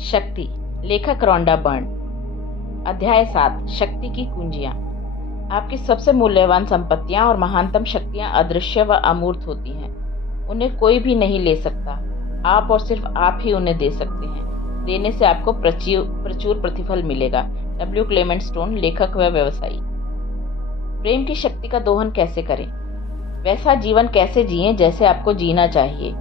शक्ति, लेखक Rhonda burn. अध्याय 7, शक्ति की कुंजियां। आपकी सबसे मूल्यवान संपत्तियां और महानतम शक्तियां अदृश्य व अमूर्त होती हैं। उन्हें कोई भी नहीं ले सकता। आप और सिर्फ आप ही उन्हें दे सकते हैं। देने से आपको प्रचुर प्रतिफल मिलेगा। डब्ल्यू क्लेमेंट स्टोन, लेखक व व्यवसायी। प्रेम की शक्ति का दोहन कैसे करें? वैसा जीवन कैसे जिएं जैसे आपको जीना चाहिए?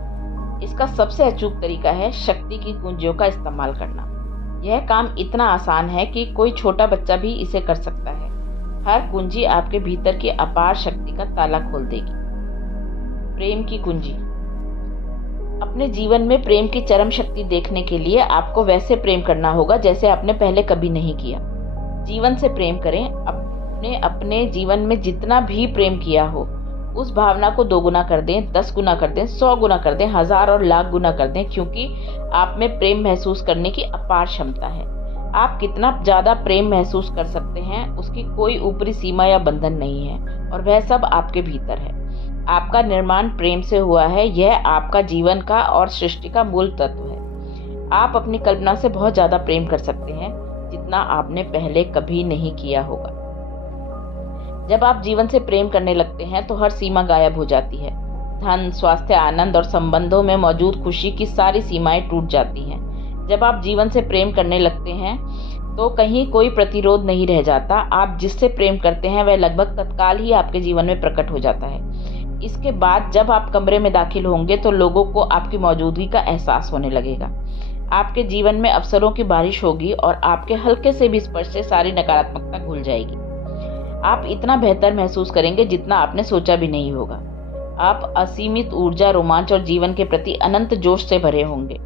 इसका सबसे अचूक तरीका है शक्ति की कुंजियों का इस्तेमाल करना। यह काम इतना आसान है कि कोई छोटा बच्चा भी इसे कर सकता है। हर कुंजी आपके भीतर की अपार शक्ति का ताला खोल देगी। प्रेम की कुंजी। अपने जीवन में प्रेम की चरम शक्ति देखने के लिए आपको वैसे प्रेम करना होगा जैसे आपने पहले कभी नहीं किया। जीवन से प्रेम करें। अपने जीवन में जितना भी प्रेम किया हो उस भावना को 2 गुना कर दें, 10 गुना कर दें, 100 गुना कर दें, 1000 और लाख गुना कर दें, क्योंकि आप में प्रेम महसूस करने की अपार क्षमता है। आप कितना ज्यादा प्रेम महसूस कर सकते हैं उसकी कोई ऊपरी सीमा या बंधन नहीं है, और वह सब आपके भीतर है। आपका निर्माण प्रेम से हुआ है। यह आपका जीवन का और सृष्टि का मूल तत्व है। आप अपनी कल्पना से बहुत ज्यादा प्रेम कर सकते हैं जितना आपने पहले कभी नहीं किया होगा। जब आप जीवन से प्रेम करने लगते हैं तो हर सीमा गायब हो जाती है। धन, स्वास्थ्य, आनंद और संबंधों में मौजूद खुशी की सारी सीमाएं टूट जाती हैं। जब आप जीवन से प्रेम करने लगते हैं तो कहीं कोई प्रतिरोध नहीं रह जाता। आप जिससे प्रेम करते हैं वह लगभग तत्काल ही आपके जीवन में प्रकट हो जाता है। इसके बाद जब आप कमरे में दाखिल होंगे तो लोगों को आपकी मौजूदगी का एहसास होने लगेगा। आपके जीवन में अवसरों की बारिश होगी और आपके हल्के से भी स्पर्श से सारी नकारात्मकता घुल जाएगी। आप इतना बेहतर महसूस करेंगे जितना आपने सोचा भी नहीं होगा। आप असीमित ऊर्जा, रोमांच और जीवन के प्रति अनंत जोश से भरे होंगे।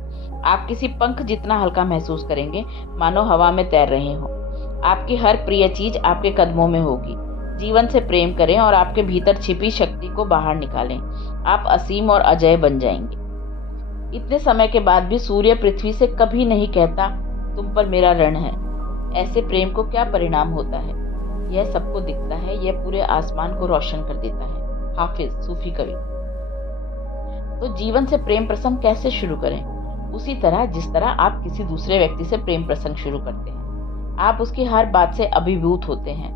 आप किसी पंख जितना हल्का महसूस करेंगे, मानो हवा में तैर रहे हों। आपकी हर प्रिय चीज आपके कदमों में होगी। जीवन से प्रेम करें और आपके भीतर छिपी शक्ति को बाहर निकालें। आप असीम और अजय बन जाएंगे। इतने समय के बाद भी सूर्य पृथ्वी से कभी नहीं कहता तुम पर मेरा ऋण है। ऐसे प्रेम को क्या परिणाम होता है? यह सबको दिखता है। यह पूरे आसमान को रोशन कर देता है। हाफिज, सूफी कवि। तो जीवन से प्रेम प्रसंग कैसे शुरू करें? उसी तरह जिस तरह आप किसी दूसरे व्यक्ति से प्रेम प्रसंग शुरू करते हैं। आप उसकी हर बात से अभिभूत होते हैं।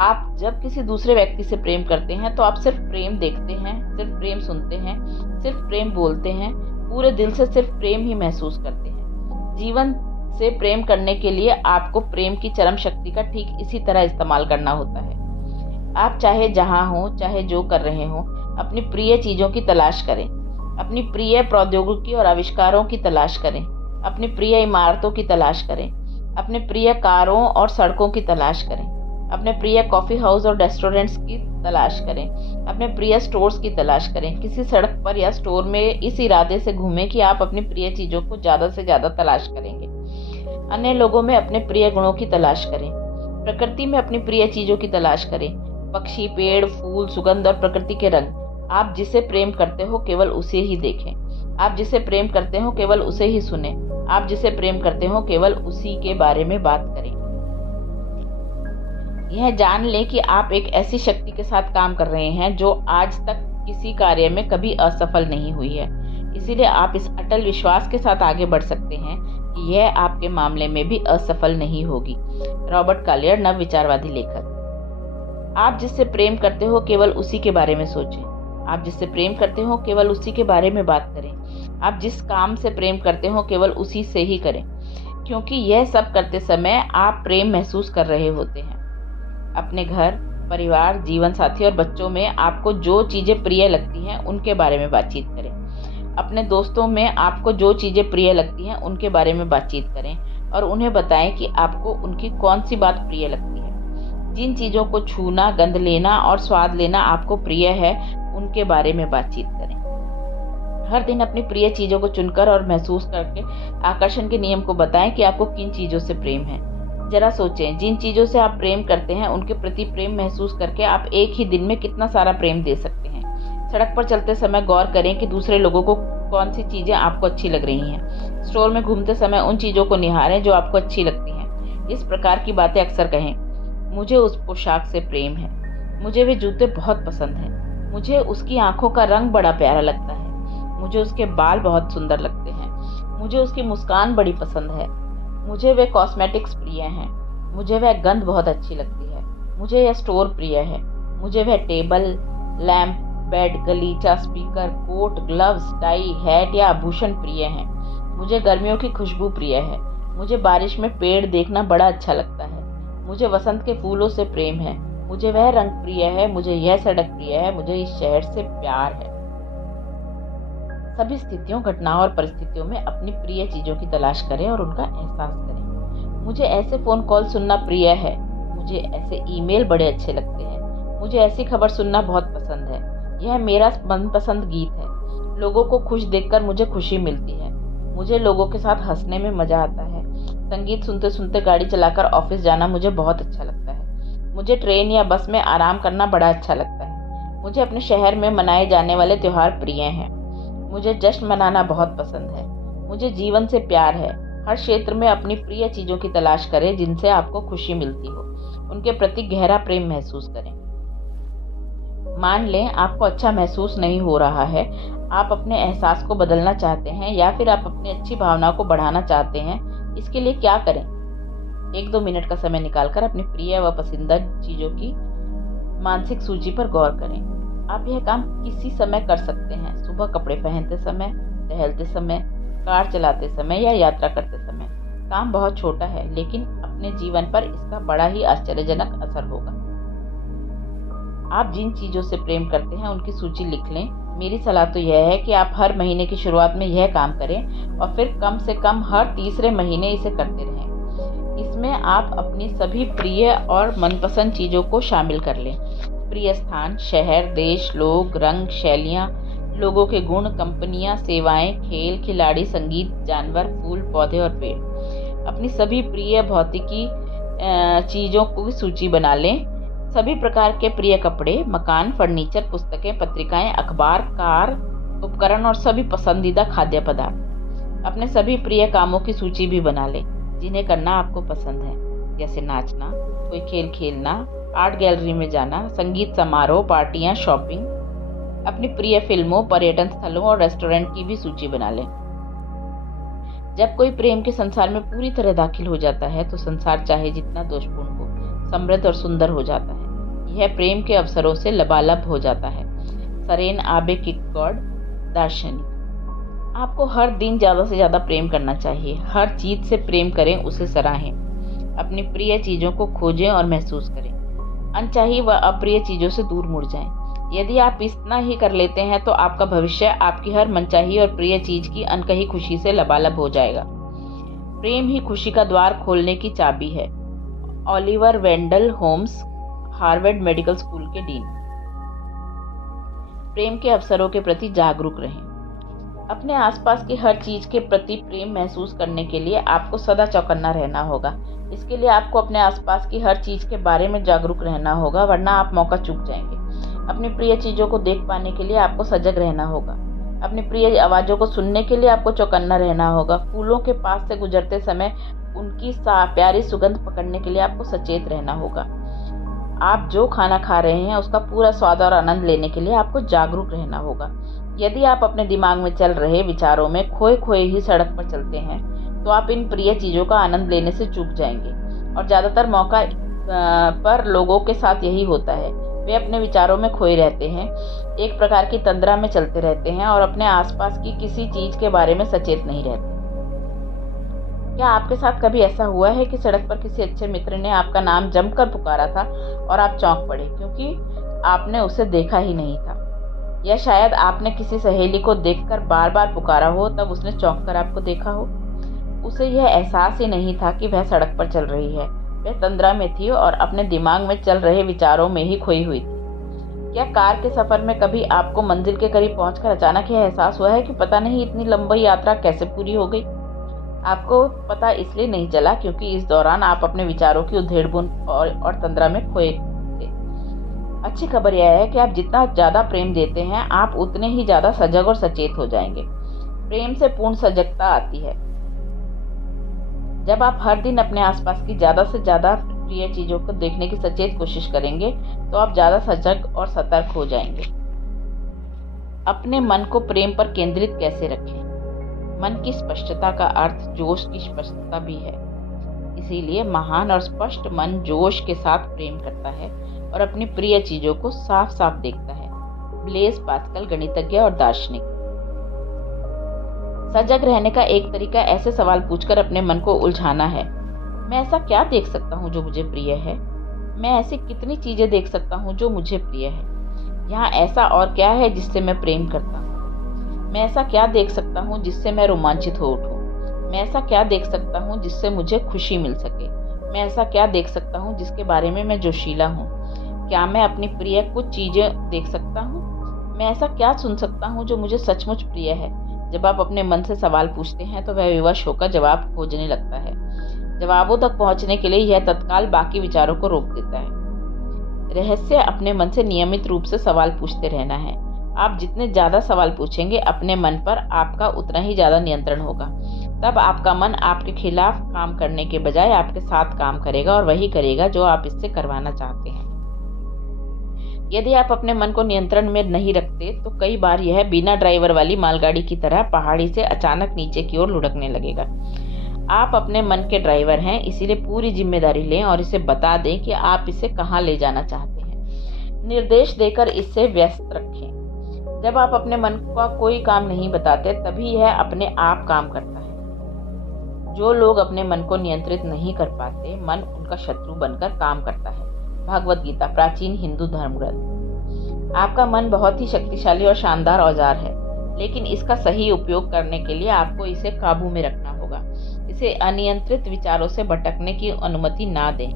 आप जब किसी दूसरे व्यक्ति से प्रेम करते हैं तो आप सिर्फ प्रेम देखते हैं, सिर्फ प्रेम सुनते हैं, सिर्फ प्रेम बोलते हैं, पूरे दिल से सिर्फ प्रेम ही महसूस करते हैं। जीवन से प्रेम करने के लिए आपको प्रेम की चरम शक्ति का ठीक इसी तरह इस्तेमाल करना होता है। आप चाहे जहां हो, चाहे जो कर रहे हो, अपनी प्रिय चीजों की तलाश करें। अपनी प्रिय प्रौद्योगिकी और आविष्कारों की तलाश करें। अपनी प्रिय इमारतों की तलाश करें। अपने प्रिय कारों और सड़कों की तलाश करें। अपने प्रिय कॉफी हाउस और रेस्टोरेंट्स की तलाश करें। अपने प्रिय स्टोर्स की तलाश करें। किसी सड़क पर या स्टोर में इस इरादे से घूमें कि आप अपनी प्रिय चीजों को ज्यादा से ज्यादा तलाश करेंगे। अन्य लोगों में अपने प्रिय गुणों की तलाश करें। प्रकृति में अपनी प्रिय चीजों की तलाश करें। पक्षी, पेड़, फूल, सुगंध और प्रकृति के रंग। आप जिसे प्रेम करते हो केवल उसे ही देखें। आप जिसे प्रेम करते हो केवल उसे ही सुने। आप जिसे प्रेम करते हो केवल उसी के बारे में बात करें। यह जान लें कि आप एक ऐसी शक्ति के साथ काम कर रहे हैं जो आज तक किसी कार्य में कभी असफल नहीं हुई है। इसीलिए आप इस अटल विश्वास के साथ आगे बढ़ सकते हैं कि यह आपके मामले में भी असफल नहीं होगी। रॉबर्ट कालियर, नव विचारवादी लेखक। आप जिससे प्रेम करते हो केवल उसी के बारे में सोचें। आप जिससे प्रेम करते हो केवल उसी के बारे में बात करें। आप जिस काम से प्रेम करते हो केवल उसी से ही करें, क्योंकि यह सब करते समय आप प्रेम महसूस कर रहे होते हैं। अपने घर, परिवार, जीवन साथी और बच्चों में आपको जो चीजें प्रिय लगती हैं उनके बारे में बातचीत करें। अपने दोस्तों में आपको जो चीजें प्रिय लगती हैं उनके बारे में बातचीत करें और उन्हें बताएं कि आपको उनकी कौन सी बात प्रिय लगती है। जिन चीजों को छूना, गंध लेना और स्वाद लेना आपको प्रिय है उनके बारे में बातचीत करें। हर दिन अपनी प्रिय चीजों को चुनकर और महसूस करके आकर्षण के नियम को बताएं कि आपको किन चीजों से प्रेम है। जरा सोचें, जिन चीजों से आप प्रेम करते हैं उनके प्रति प्रेम महसूस करके आप एक ही दिन में कितना सारा प्रेम दे सकते हैं। सड़क पर चलते समय गौर करें कि दूसरे लोगों को कौन सी चीजें आपको अच्छी लग रही हैं। स्टोर में घूमते समय उन चीजों को निहारें जो आपको अच्छी लगती हैं। इस प्रकार की बातें अक्सर कहें। मुझे उस पोशाक से प्रेम है। मुझे वे जूते बहुत पसंद हैं। मुझे उसकी आंखों का रंग बड़ा प्यारा लगता है। मुझे उसके बाल बहुत सुंदर लगते हैं। मुझे उसकी मुस्कान बड़ी पसंद है। मुझे वे कॉस्मेटिक्स प्रिय हैं। मुझे वह गंध बहुत अच्छी लगती है। मुझे यह स्टोर प्रिय है। मुझे वह टेबल, लैंप, बेड, गलीचा, speaker, coat, gloves, tie, hat या आभूषण प्रिय हैं। मुझे गर्मियों की खुशबू प्रिय है। मुझे बारिश में पेड़ देखना बड़ा अच्छा लगता है। मुझे वसंत के फूलों से प्रेम है। मुझे वह रंग प्रिय है। मुझे यह सड़क प्रिय है। मुझे इस शहर से प्यार है। सभी स्थितियों, घटनाओं और परिस्थितियों में अपनी प्रिय चीजों की तलाश करें और उनका एहसास करें। मुझे ऐसे फोन कॉल सुनना प्रिय है। मुझे ऐसे ईमेल बड़े अच्छे लगते हैं। मुझे ऐसी खबर सुनना बहुत पसंद है। यह मेरा मनपसंद गीत है। लोगों को खुश देखकर मुझे खुशी मिलती है। मुझे लोगों के साथ हंसने में मजा आता है। संगीत सुनते सुनते गाड़ी चलाकर ऑफिस जाना मुझे बहुत अच्छा लगता है। मुझे ट्रेन या बस में आराम करना बड़ा अच्छा लगता है। मुझे अपने शहर में मनाए जाने वाले त्योहार प्रिय हैं। मुझे जश्न मनाना बहुत पसंद है। मुझे जीवन से प्यार है। हर क्षेत्र में अपनी प्रिय चीजों की तलाश करें जिनसे आपको खुशी मिलती हो। उनके प्रति गहरा प्रेम महसूस करें। मान लें आपको अच्छा महसूस नहीं हो रहा है, आप अपने एहसास को बदलना चाहते हैं या फिर आप अपनी अच्छी भावनाओं को बढ़ाना चाहते हैं। इसके लिए क्या करें? 1-2 मिनट का समय निकालकर अपनी प्रिय व पसंदीदा चीजों की मानसिक सूची पर गौर करें। आप यह काम किसी समय कर सकते हैं। सुबह कपड़े पहनते समय, टहलते समय, कार चलाते समय या यात्रा करते समय। काम बहुत छोटा है लेकिन अपने जीवन पर इसका बड़ा ही आश्चर्यजनक असर होगा। आप जिन चीजों से प्रेम करते हैं उनकी सूची लिख लें। मेरी सलाह तो यह है कि आप हर महीने की शुरुआत में यह काम करें और फिर कम से कम हर तीसरे महीने इसे करते रहें। इसमें आप अपनी सभी प्रिय और मनपसंद चीजों को शामिल कर लें। प्रिय स्थान, शहर, देश, लोग, रंग, शैलियाँ, लोगों के गुण, कंपनियां, सेवाएं, खेल, खिलाड़ी, संगीत, जानवर, फूल, पौधे और पेड़। अपनी सभी प्रिय भौतिकी चीजों की सूची बना लें। सभी प्रकार के प्रिय कपड़े, मकान, फर्नीचर, पुस्तकें, पत्रिकाएं, अखबार, कार, उपकरण और सभी पसंदीदा खाद्य पदार्थ। अपने सभी प्रिय कामों की सूची भी बना लें जिन्हें करना आपको पसंद है, जैसे नाचना, कोई खेल खेलना, आर्ट गैलरी में जाना, संगीत समारोह, पार्टियां, शॉपिंग। अपनी प्रिय फिल्मों, पर्यटन स्थलों और रेस्टोरेंट की भी सूची बना लें। जब कोई प्रेम के संसार में पूरी तरह दाखिल हो जाता है तो संसार चाहे जितना दोषपूर्ण हो, समृद्ध और सुंदर हो जाता है। यह प्रेम के अवसरों से लबालब हो जाता है। सरेन आबे किकगॉड, दार्शनिक। आपको हर दिन ज्यादा से ज्यादा प्रेम करना चाहिए। हर चीज से प्रेम करें, उसे सराहें। अपनी प्रिय चीजों को खोजें और महसूस करें। अनचाही व अप्रिय चीजों से दूर मुड़ जाएं। यदि आप इतना ही कर लेते हैं तो आपका भविष्य आपकी हर मनचाही और प्रिय चीज की अनकही खुशी से लबालब हो जाएगा। प्रेम ही खुशी का द्वार खोलने की चाबी है। Oliver Wendell Holmes, Harvard medical school के डीन। प्रेम के अवसरों के प्रति जागरूक रहें। अपने आसपास की हर चीज के प्रति प्रेम महसूस करने के लिए आपको सदा चौकन्ना रहना होगा। इसके लिए आपको अपने आसपास की हर चीज के बारे में जागरूक रहना होगा, वरना आप मौका चूक जाएंगे। अपनी प्रिय चीजों को देख पाने के लिए आपको सजग रहना होगा। अपनी प्रिय आवाजों को सुनने के लिए आपको चौकन्ना रहना होगा। फूलों के पास से गुजरते समय उनकी प्यारी सुगंध पकड़ने के लिए आपको सचेत रहना होगा। आप जो खाना खा रहे हैं उसका पूरा स्वाद और आनंद लेने के लिए आपको जागरूक रहना होगा। यदि आप अपने दिमाग में चल रहे विचारों में खोए खोए ही सड़क पर चलते हैं तो आप इन प्रिय चीजों का आनंद लेने से चूक जाएंगे। और ज्यादातर मौका पर लोगों के साथ यही होता है। वे अपने विचारों में खोए रहते हैं, एक प्रकार की तंद्रा में चलते रहते हैं और अपने आसपास की किसी चीज के बारे में सचेत नहीं रहते। क्या आपके साथ कभी ऐसा हुआ है कि सड़क पर किसी अच्छे मित्र ने आपका नाम जमकर पुकारा था और आप चौंक पड़े क्योंकि आपने उसे देखा ही नहीं था? या शायद आपने किसी सहेली को देखकर बार बार पुकारा हो, तब उसने चौंक कर आपको देखा हो। उसे यह एहसास ही नहीं था कि वह सड़क पर चल रही है। वह तंद्रा में थी और अपने दिमाग में चल रहे विचारों में ही खोई हुई थी। क्या कार के सफर में कभी आपको मंजिल के करीब पहुंचकर अचानक यह एहसास हुआ है कि पता नहीं इतनी लंबी यात्रा कैसे पूरी हो गई? आपको पता इसलिए नहीं चला क्योंकि इस दौरान आप अपने विचारों की उधेड़-बुन और तंद्रा में खोए थे। अच्छी खबर यह है कि आप जितना ज्यादा प्रेम देते हैं, आप उतने ही ज्यादा सजग और सचेत हो जाएंगे। प्रेम से पूर्ण सजगता आती है। जब आप हर दिन अपने आसपास की ज्यादा से ज्यादा प्रिय चीजों को देखने की सचेत कोशिश करेंगे तो आप ज्यादा सजग और सतर्क हो जाएंगे। अपने मन को प्रेम पर केंद्रित कैसे रखें? मन की स्पष्टता का अर्थ जोश की स्पष्टता भी है। इसीलिए महान और स्पष्ट मन जोश के साथ प्रेम करता है और अपनी प्रिय चीजों को साफ साफ देखता है। ब्लेज पास्कल, गणितज्ञ और दार्शनिक। सजग रहने का एक तरीका ऐसे सवाल पूछकर अपने मन को उलझाना है। मैं ऐसा क्या देख सकता हूँ जो मुझे प्रिय है? मैं ऐसी कितनी चीजें देख सकता हूँ जो मुझे प्रिय है? यहाँ ऐसा और क्या है जिससे मैं प्रेम करता हूँ? मैं ऐसा क्या देख सकता हूँ जिससे मैं रोमांचित हो उठूँ? मैं ऐसा क्या देख सकता हूँ जिससे मुझे खुशी मिल सके? मैं ऐसा क्या देख सकता हूँ जिसके बारे में मैं जोशीला हूँ? क्या मैं अपनी प्रिय कुछ चीजें देख सकता हूँ? मैं ऐसा क्या सुन सकता हूँ जो मुझे सचमुच प्रिय है? जब आप अपने मन से सवाल पूछते हैं तो वह विवश होकर जवाब खोजने लगता है। जवाबों तक पहुंचने के लिए यह तत्काल बाकी विचारों को रोक देता है। रहस्य अपने मन से नियमित रूप से सवाल पूछते रहना है। आप जितने ज्यादा सवाल पूछेंगे अपने मन पर, आपका उतना ही ज्यादा नियंत्रण होगा। तब आपका मन आपके खिलाफ काम करने के बजाय आपके साथ काम करेगा और वही करेगा जो आप इससे करवाना चाहते हैं। यदि आप अपने मन को नियंत्रण में नहीं रखते तो कई बार यह बिना ड्राइवर वाली मालगाड़ी की तरह पहाड़ी से अचानक नीचे की ओर लुढ़कने लगेगा। आप अपने मन के ड्राइवर हैं, इसीलिए पूरी जिम्मेदारी लें और इसे बता दें कि आप इसे कहाँ ले जाना चाहते हैं। निर्देश देकर इससे व्यस्त रखें। जब आप अपने मन का कोई काम नहीं बताते तभी यह अपने आप काम करता है। जो लोग अपने मन को नियंत्रित नहीं कर पाते, मन उनका शत्रु बनकर काम करता है। भगवद गीता, प्राचीन हिंदू धर्म ग्रंथ। आपका मन बहुत ही शक्तिशाली और शानदार औजार है, लेकिन इसका सही उपयोग करने के लिए आपको इसे काबू में रखना होगा। इसे अनियंत्रित विचारों से भटकने की अनुमति ना दें।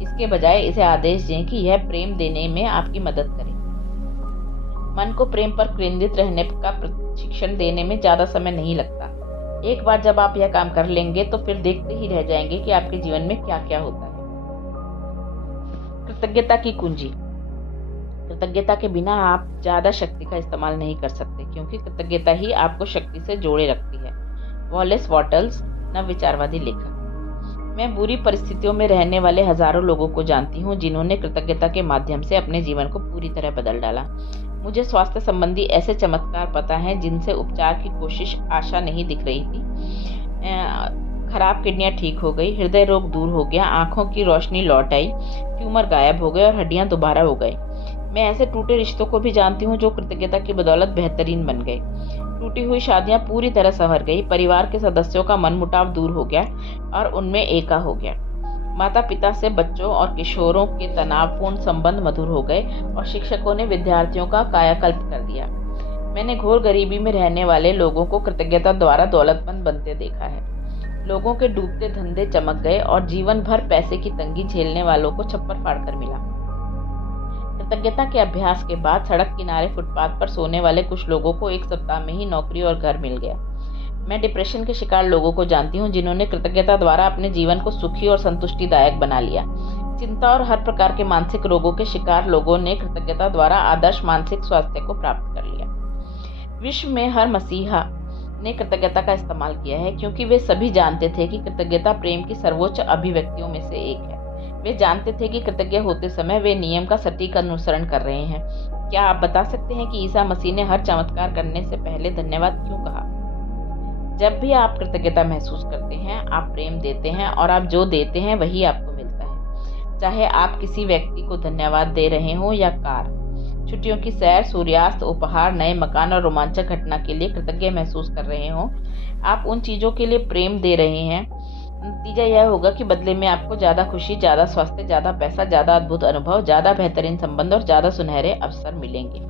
इसके बजाय इसे आदेश दें कि यह प्रेम देने में आपकी मदद करे। मन को प्रेम पर केंद्रित रहने का प्रशिक्षण देने में ज्यादा समय नहीं लगता। एक बार जब आप यह काम कर लेंगे तो फिर देखते ही रह जाएंगे कि आपके जीवन में क्या क्या होता है। कृतज्ञता की कुंजी। कृतज्ञता के बिना आप ज्यादा शक्ति का इस्तेमाल नहीं कर सकते, क्योंकि कृतज्ञता ही आपको शक्ति से जोड़े रखती है। वॉलेस वॉटल्स, नवविचारवादी लेखक। मैं बुरी परिस्थितियों में रहने वाले हजारों लोगों को जानती हूँ जिन्होंने कृतज्ञता के माध्यम से अपने जीवन को पूरी तरह बदल डाला। मुझे स्वास्थ्य संबंधी ऐसे चमत्कार पता है जिनसे उपचार की कोशिश आशा नहीं दिख रही थी। खराब किडनियां ठीक हो गई, हृदय रोग दूर हो गया, आंखों की रोशनी लौट आई, ट्यूमर गायब हो गए और हड्डियां दोबारा हो गई। मैं ऐसे टूटे रिश्तों को भी जानती हूँ जो कृतज्ञता की बदौलत बेहतरीन बन गए। टूटी हुई शादियां पूरी तरह संवर गई, परिवार के सदस्यों का मनमुटाव दूर हो गया और उनमें एका हो गया। माता पिता से बच्चों और किशोरों के तनावपूर्ण संबंध मधुर हो गए और शिक्षकों ने विद्यार्थियों का कायाकल्प कर दिया। मैंने घोर गरीबी में रहने वाले लोगों को कृतज्ञता द्वारा दौलतमंद बनते देखा है। लोगों के डूबते धंधे चमक गए और जीवन भर पैसे की तंगी झेलने वालों को छप्पर फाड़कर मिला। कृतज्ञता के अभ्यास के बाद सड़क किनारे फुटपाथ पर सोने वाले कुछ लोगों को एक सप्ताह में ही नौकरी और घर मिल गया। मैं डिप्रेशन के शिकार लोगों को जानती हूँ जिन्होंने कृतज्ञता द्वारा अपने जीवन को सुखी और संतुष्टिदायक बना लिया। चिंता और हर प्रकार के मानसिक रोगों के शिकार लोगों ने कृतज्ञता द्वारा आदर्श मानसिक स्वास्थ्य को प्राप्त कर लिया। विश्व में हर मसीहा ने कृतज्ञता का इस्तेमाल किया है, क्योंकि वे सभी जानते थे कि कृतज्ञता प्रेम की सर्वोच्च अभिव्यक्तियों में से एक है। वे जानते थे कि कृतज्ञ होते समय वे नियम का सटीक अनुसरण कर रहे हैं। क्या आप बता सकते हैं कि ईसा मसीह ने हर चमत्कार करने से पहले धन्यवाद क्यों कहा? जब भी आप कृतज्ञता महसूस करते हैं, आप प्रेम देते हैं और आप जो देते हैं वही आपको मिलता है। चाहे आप किसी व्यक्ति को धन्यवाद दे रहे हो या कार, छुट्टियों की सैर, सूर्यास्त, उपहार, नए मकान और रोमांचक घटना के लिए कृतज्ञ महसूस कर रहे हो, आप उन चीजों के लिए प्रेम दे रहे हैं। नतीजा यह होगा कि बदले में आपको ज्यादा खुशी, ज्यादा स्वास्थ्य, ज्यादा पैसा, ज्यादा अद्भुत अनुभव, ज्यादा बेहतरीन संबंध और ज्यादा सुनहरे अवसर मिलेंगे।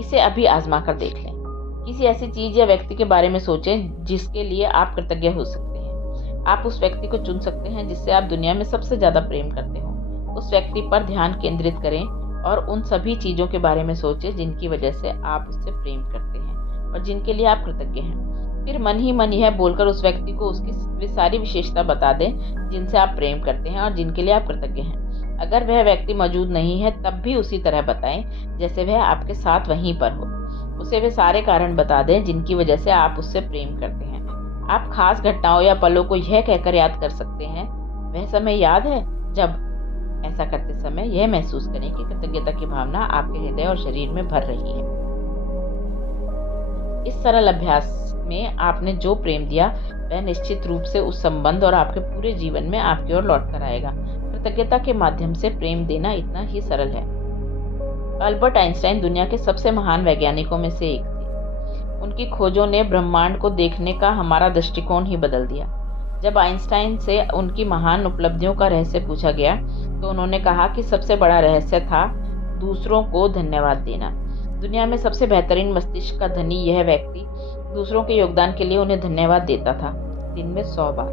इसे अभी आजमा कर देख लें। किसी ऐसी चीज या व्यक्ति के बारे में सोचें जिसके लिए आप कृतज्ञ हो सकते हैं। आप उस व्यक्ति को चुन सकते हैं जिससे आप दुनिया में सबसे ज्यादा प्रेम करते हो। उस व्यक्ति पर ध्यान केंद्रित करें और उन सभी चीजों के बारे में सोचें जिनकी वजह से आप उससे प्रेम करते हैं और जिनके लिए आप कृतज्ञ हैं। फिर मन ही मन यह बोलकर उस व्यक्ति को उसकी वे सारी विशेषता बता दें जिनसे आप प्रेम करते हैं और जिनके लिए आप कृतज्ञ हैं। अगर वह व्यक्ति मौजूद नहीं है तब भी उसी तरह बताएं जैसे वह आपके साथ वहीं पर हो। उसे वे सारे कारण बता दें जिनकी वजह से आप उससे प्रेम करते हैं। आप खास घटनाओं या पलों को यह कहकर याद कर सकते हैं, वह समय याद है जब। ऐसा करते समय यह महसूस करें कि कृतज्ञता की भावना आपके हृदय और शरीर में भर रही है। इस सरल अभ्यास में आपने जो प्रेम दिया वह निश्चित रूप से उस संबंध और आपके पूरे जीवन में आपकी ओर लौट कर आएगा। कृतज्ञता के माध्यम से प्रेम देना इतना ही सरल है। अल्बर्ट आइंस्टाइन दुनिया के सबसे महान वैज्ञानिकों में से एक थे। उनकी खोजों ने ब्रह्मांड को देखने का हमारा दृष्टिकोण ही बदल दिया। जब आइंस्टाइन से उनकी महान उपलब्धियों का रहस्य पूछा गया तो उन्होंने कहा कि सबसे बड़ा रहस्य था दूसरों को धन्यवाद देना। दुनिया में सबसे बेहतरीन मस्तिष्क का धनी यह व्यक्ति दूसरों के योगदान के लिए उन्हें धन्यवाद देता था, दिन में 100 बार।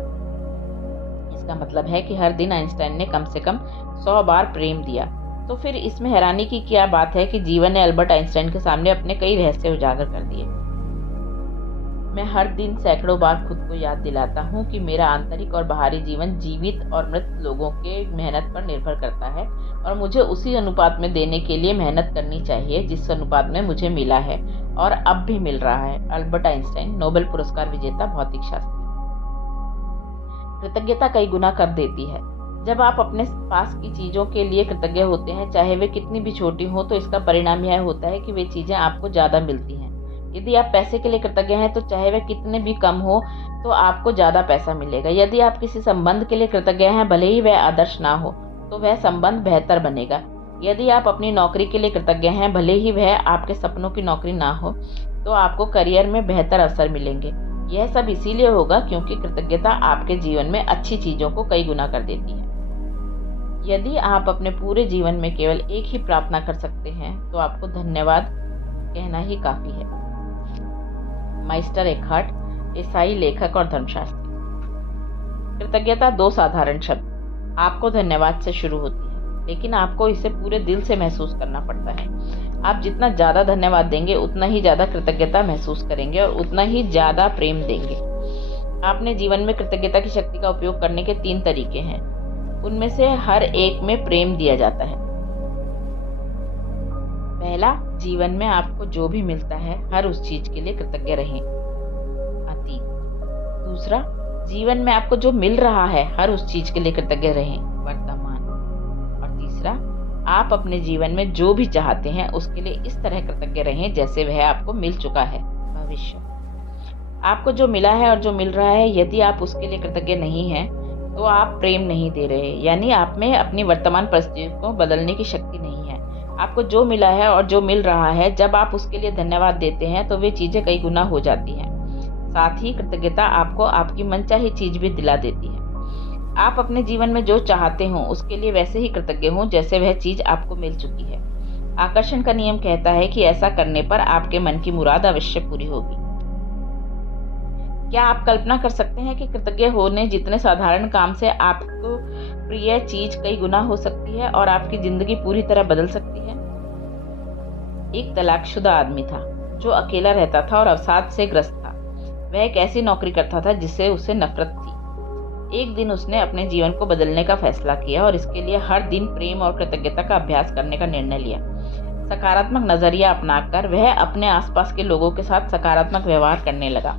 इसका मतलब है कि हर दिन आइंस्टाइन ने कम से कम 100 बार प्रेम दिया। तो फिर इसमें हैरानी की क्या बात है कि जीवन ने अल्बर्ट आइंस्टाइन के सामने अपने कई रहस्य उजागर कर दिए। मैं हर दिन सैकड़ों बार खुद को याद दिलाता हूँ कि मेरा आंतरिक और बाहरी जीवन जीवित और मृत लोगों के मेहनत पर निर्भर करता है और मुझे उसी अनुपात में देने के लिए मेहनत करनी चाहिए जिस अनुपात में मुझे मिला है और अब भी मिल रहा है। अल्बर्ट आइंस्टाइन, नोबेल पुरस्कार विजेता भौतिक शास्त्री। कृतज्ञता कई गुना कर देती है। जब आप अपने पास की चीजों के लिए कृतज्ञ होते हैं, चाहे वे कितनी भी छोटी हो, तो इसका परिणाम यह होता है कि वे चीजें आपको ज्यादा मिलती हैं। यदि आप पैसे के लिए कृतज्ञ हैं तो चाहे वह कितने भी कम हो तो आपको ज्यादा पैसा मिलेगा। यदि आप किसी संबंध के लिए कृतज्ञ हैं, भले ही वह आदर्श ना हो, तो वह संबंध बेहतर बनेगा। यदि आप अपनी नौकरी के लिए कृतज्ञ हैं, भले ही वह आपके सपनों की नौकरी ना हो, तो आपको करियर में बेहतर अवसर मिलेंगे। यह सब इसीलिए होगा क्योंकि कृतज्ञता आपके जीवन में अच्छी चीजों को कई गुना कर देती है। यदि आप अपने पूरे जीवन में केवल एक ही प्रार्थना कर सकते हैं तो आपको धन्यवाद कहना ही काफी है। माइस्टर एकहार्ट, ईसाई लेखक और धर्मशास्त्री। कृतज्ञता 2 साधारण शब्द आपको धन्यवाद से शुरू होती है, लेकिन आपको इसे पूरे दिल से महसूस करना पड़ता है। आप जितना ज्यादा धन्यवाद देंगे उतना ही ज्यादा कृतज्ञता महसूस करेंगे और उतना ही ज्यादा प्रेम देंगे। आपने जीवन में कृतज्ञता की शक्ति का उपयोग करने के 3 तरीके हैं। उनमें से हर एक में प्रेम दिया जाता है। पहला, जीवन में आपको जो भी मिलता है हर उस चीज के लिए कृतज्ञ रहें, अतीत। दूसरा, जीवन में आपको जो मिल रहा है हर उस चीज के लिए कृतज्ञ रहें, वर्तमान। और तीसरा, आप अपने जीवन में जो भी चाहते हैं उसके लिए इस तरह कृतज्ञ रहें जैसे वह आपको मिल चुका है, भविष्य। आपको जो मिला है और जो मिल रहा है, यदि आप उसके लिए कृतज्ञ नहीं हैं तो आप प्रेम नहीं दे रहे, यानी आप में अपनी वर्तमान परिस्थितियों को बदलने की शक्ति नहीं है। आपको जो मिला है और जो मिल रहा है, जब आप उसके लिए धन्यवाद देते हैं तो वे चीजें कई गुना हो जाती हैं। साथ ही कृतज्ञता आपको आपकी मनचाही चीज भी दिला देती है। आप अपने जीवन में जो चाहते हो उसके लिए वैसे ही कृतज्ञ हो जैसे वह चीज आपको मिल चुकी है। आकर्षण का नियम कहता है कि ऐसा करने पर आपके मन की मुराद अवश्य पूरी होगी। क्या आप कल्पना कर सकते हैं कि कृतज्ञ होने जितने साधारण काम से आपको प्रिय चीज कई गुना हो सकती है और आपकी जिंदगी पूरी तरह बदल सकती है। एक तलाकशुदा आदमी था जो अकेला रहता था और अवसाद से ग्रस्त था। वह एक ऐसी नौकरी करता था जिससे उसे नफरत थी। एक दिन उसने अपने जीवन को बदलने का फैसला किया और इसके लिए हर दिन प्रेम और कृतज्ञता का अभ्यास करने का निर्णय लिया। सकारात्मक नजरिया अपनाकर वह अपने आसपास के लोगों के साथ सकारात्मक व्यवहार करने लगा।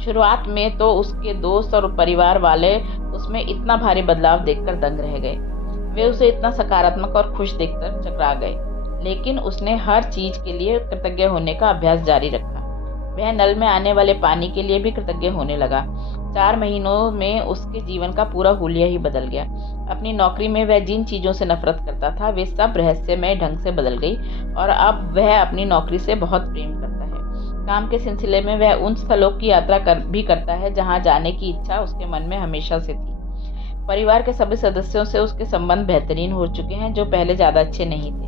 शुरुआत में तो उसके दोस्त और परिवार वाले उसमें इतना भारी बदलाव देखकर दंग रह गए। वे उसे इतना सकारात्मक और खुश देखकर चकरा गए, लेकिन उसने हर चीज के लिए कृतज्ञ होने का अभ्यास जारी रखा। वह नल में आने वाले पानी के लिए भी कृतज्ञ होने लगा। 4 महीनों में उसके जीवन का पूरा हुलिया ही बदल गया। अपनी नौकरी में वह जिन चीजों से नफरत करता था वे सब रहस्यमय ढंग से बदल गई और अब वह अपनी नौकरी से बहुत प्रेम करता है। काम के सिलसिले में वह उन स्थलों की यात्रा भी करता है जहां जाने की इच्छा उसके मन में हमेशा से थी। परिवार के सभी सदस्यों से उसके संबंध बेहतरीन हो चुके हैं जो पहले ज्यादा अच्छे नहीं थे।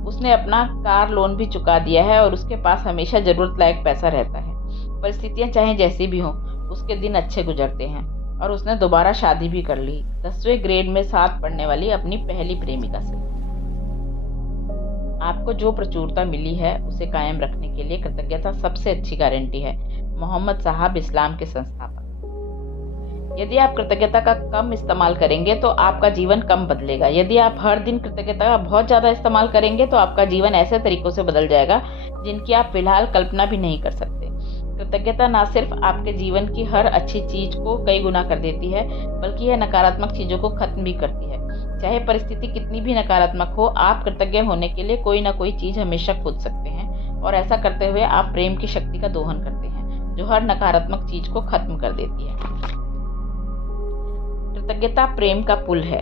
उसने अपना कार लोन भी चुका दिया है और उसके पास हमेशा जरूरत लायक पैसा रहता है। परिस्थितियां चाहे जैसी भी हों, उसके दिन अच्छे गुजरते हैं और उसने दोबारा शादी भी कर ली, 10वें ग्रेड में साथ पढ़ने वाली अपनी पहली प्रेमिका से। आपको जो प्रचुरता मिली है उसे कायम रखने के लिए कृतज्ञता सबसे अच्छी गारंटी है। मोहम्मद साहब, इस्लाम के संस्थापक। यदि आप कृतज्ञता का कम इस्तेमाल करेंगे तो आपका जीवन कम बदलेगा। यदि आप हर दिन कृतज्ञता का बहुत ज्यादा इस्तेमाल करेंगे तो आपका जीवन ऐसे तरीकों से बदल जाएगा जिनकी आप फिलहाल कल्पना भी नहीं कर सकते। कृतज्ञता न सिर्फ आपके जीवन की हर अच्छी चीज को कई गुना कर देती है, बल्कि यह नकारात्मक चीजों को खत्म भी करती है। चाहे परिस्थिति कितनी भी नकारात्मक हो, आप कृतज्ञ होने के लिए कोई ना कोई चीज हमेशा खोज सकते हैं और ऐसा करते हुए आप प्रेम की शक्ति का दोहन करते हैं जो हर नकारात्मक चीज को खत्म कर देती है। कृतज्ञता प्रेम का पुल है।